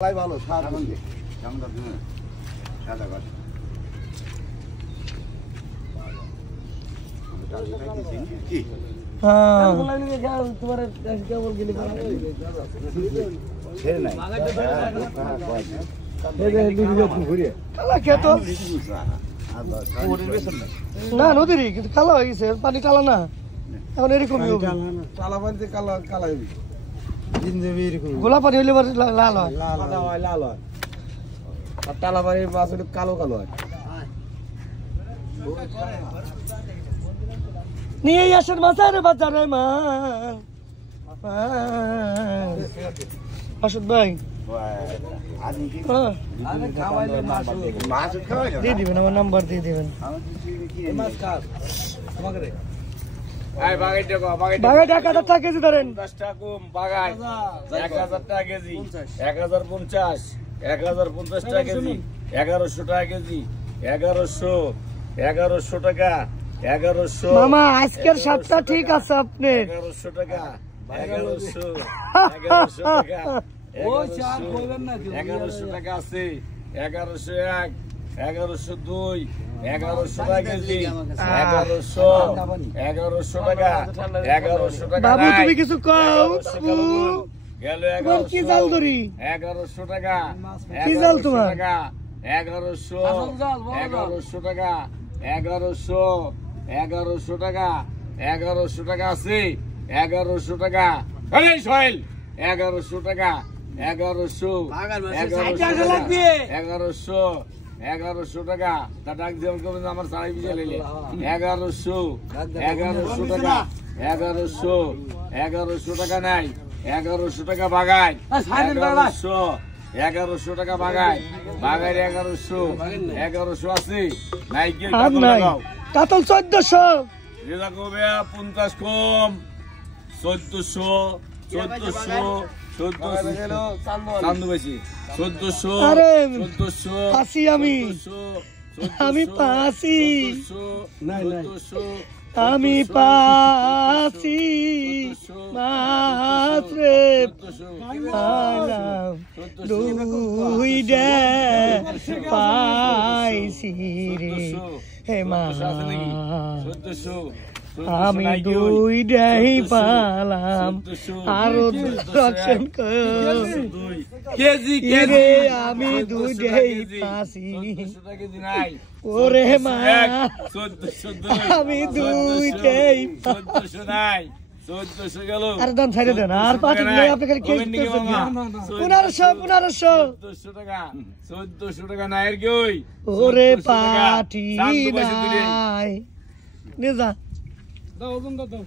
ভালো সাদা না নদীর কিন্তু কালো হয়ে গেছে পানি টালা না এখন এরকমই টালা পানিতে কালা কালা গোলা পানি হইলে লাল হয় লাল হয় আর টালা পানির মাছ হলে কালো কালো হয়। নিয়ে আসেন মাছের বাজারে মাসুদ ভাই দিয়ে দিবেন আমার নাম্বার দিয়ে দিবেন। বাগাই 1000 টাকা কেজি ধরেন 10 টাকা কম বাগাই 1000 টাকা কেজি 1050 1050 টাকা কেজি 1100 টাকা কেজি 1100 টাকা 1100 মামা আজকের সাতটা ঠিক আছে আপনি 1100 টাকা 1100 টাকা ওই চার বলবেন না 1100 টাকা আছে 1101 1102 1100 টাকা কেজি 1100 টাকা 1100 টাকা বাবু তুমি কিছু কও গেল কি জাল ধরি 1100 টাকা কি জাল তোমার 1100 টাকা 1100 টাকা 1100 টাকা আছে 1100 টাকা এই সোহেল 1100 টাকা 1100 1100 টাকা তা ডাক দেওয়ার করবেন আমার সাড়ে বিজে লেলে 1100 টাকা 1100 টাকা নাই 1100 টাকা বাগাই 1100 টাকা বাগাই 1100 আছে নাই কি কাতল 1400 রেজা কবে 50 কম 1400 চান্দু বেশি 1400 আরে 1400 ফাঁসি আমি ফাঁসি আমি পাসি মাত্রে পাইলাম দুই ডে পাইছি রে হে মা আমি দুই ডেই পালাম আরো দর্শন কেজি রে আমি দুই ডেই পাসি ওরে মা আমি দুইটাই 1400 নাই 1400 গেল আর দাম ছাইড়ে দেন আর পাঁচ মিনিট আপনি খালি কেক দিতেছেন 1500 টাকা 1400 টাকা নাই আর কি ওই ওরে পাটি নাই নে যা দাও দাও